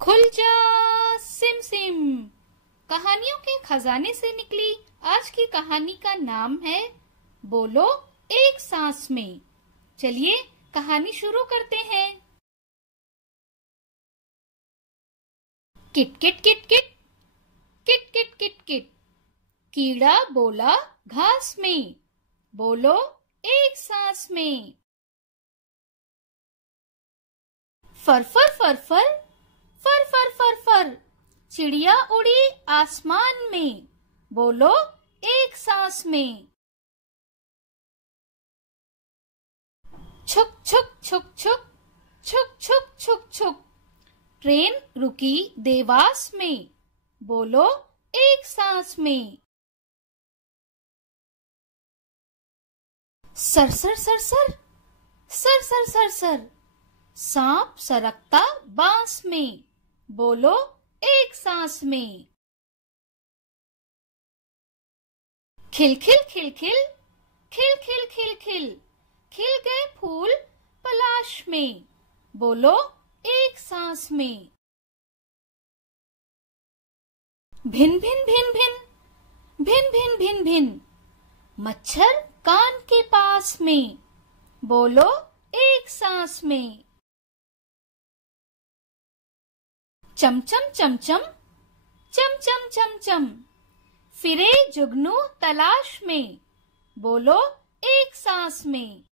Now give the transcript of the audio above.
खुल जा SIM SIM. कहानियों के खजाने से निकली आज की कहानी का नाम है बोलो एक सांस में। चलिए कहानी शुरू करते हैं। Kit kit kit kit kit kit kit kit, कीड़ा बोला घास में, बोलो एक सांस में। फर फर फर फर फर फर फर फर, चिड़िया उड़ी आसमान में, बोलो एक सांस में। छुक छुक छुक छुक छुक छुक छुक छुक, ट्रेन रुकी देवास में, बोलो एक सांस में। Sir sir sir sir sir sir sir sir, सांप सरकता बांस में, बोलो एक सांस में। खिल खिल खिल खिल खिल खिल खिल खिल, खिल गए फूल पलाश में, बोलो एक सांस में। भिन भिन भिन भिन भिन भिन भिन भिन, मच्छर कान के पास में, बोलो एक सांस में। चमचम चमचम चमचम चमचम, फिरे जुगनू तलाश में, बोलो एक सांस में।